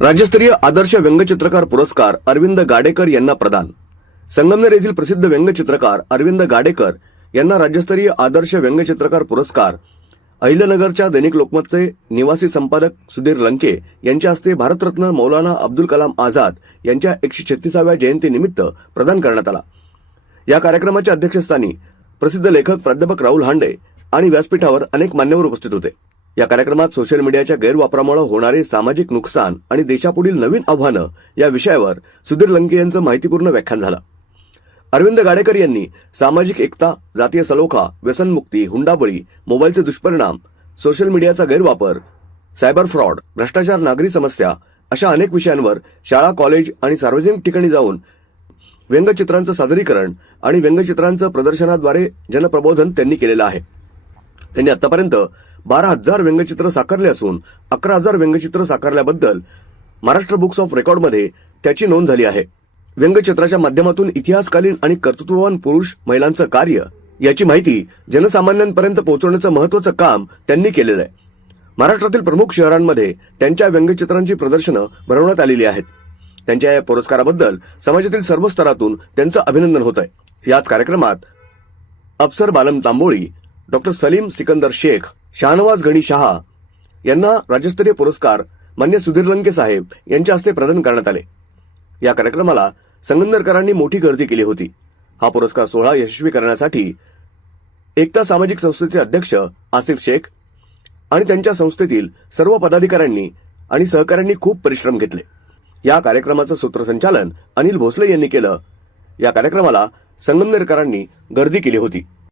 राज्यस्तरीय आदर्श व्यंगचित्रकार पुरस्कार अरविंद गाडेकर यांना प्रदान. संगमनेर येथील प्रसिद्ध व्यंगचित्रकार अरविंद गाडेकर यांना राज्यस्तरीय आदर्श व्यंगचित्रकार पुरस्कार. अहिल्यानगरच्या दैनिक लोकमतचे निवासी संपादक सुधीर लंके यांच्या हस्ते भारतरत्न मौलाना अब्दुल कलाम आझाद यांच्या एकशे छत्तीसाव्या जयंतीनिमित्त प्रदान करण्यात आला. या कार्यक्रमाच्या अध्यक्षस्थानी प्रसिद्ध लेखक प्राध्यापक राहुल हांडे आणि व्यासपीठावर अनेक मान्यवर उपस्थित होते. या कार्यक्रमात सोशल मीडियाच्या गैरवापरामुळे होणारे सामाजिक नुकसान आणि देशापुढील नवीन आव्हानं या विषयावर सुधीर लंके यांचं माहितीपूर्ण व्याख्यान झालं. अरविंद गाडेकर यांनी सामाजिक एकता जातीय सलोखा व्यसनमुक्ती हुंडाबळी मोबाईलचे दुष्परिणाम सोशल मीडियाचा गैरवापर सायबर फ्रॉड भ्रष्टाचार नागरी समस्या अशा अनेक विषयांवर शाळा कॉलेज आणि सार्वजनिक ठिकाणी जाऊन व्यंगचित्रांचं सादरीकरण आणि व्यंगचित्रांचं प्रदर्शनाद्वारे जनप्रबोधन त्यांनी केलेलं आहे. त्यांनी आतापर्यंत बारा हजार व्यंगचित्र साकारले असून अकरा हजार व्यंगचित्र साकारल्याबद्दल महाराष्ट्र बुक्स ऑफ रेकॉर्डमध्ये त्याची नोंद झाली आहे. व्यंगचित्राच्या माध्यमातून इतिहासकालीन आणि कर्तृत्ववान पुरुष महिलांचं कार्य याची माहिती जनसामान्यांपर्यंत पोहोचवण्याचं महत्वाचं काम त्यांनी केलेलं आहे. महाराष्ट्रातील प्रमुख शहरांमध्ये त्यांच्या व्यंगचित्रांची प्रदर्शनं भरवण्यात आलेली आहेत. त्यांच्या या पुरस्काराबद्दल समाजातील सर्व स्तरातून त्यांचं अभिनंदन होत आहे याच कार्यक्रमात अफसर बालम तांबोळी डॉक्टर सलीम सिकंदर शेख शाहनवाज गणी शहा यांना राज्यस्तरीय पुरस्कार मान्य सुधीर लंके साहेब यांच्या हस्ते प्रदान करण्यात आले. या कार्यक्रमाला संगमनेरकरांनी मोठी गर्दी केली होती. हा पुरस्कार सोहळा यशस्वी करण्यासाठी एकता सामाजिक संस्थेचे अध्यक्ष आसिफ शेख आणि त्यांच्या संस्थेतील सर्व पदाधिकाऱ्यांनी आणि सहकाऱ्यांनी खूप परिश्रम घेतले. या कार्यक्रमाचं सूत्रसंचालन अनिल भोसले यांनी केलं. या कार्यक्रमाला संगमनेरकरांनी गर्दी केली होती.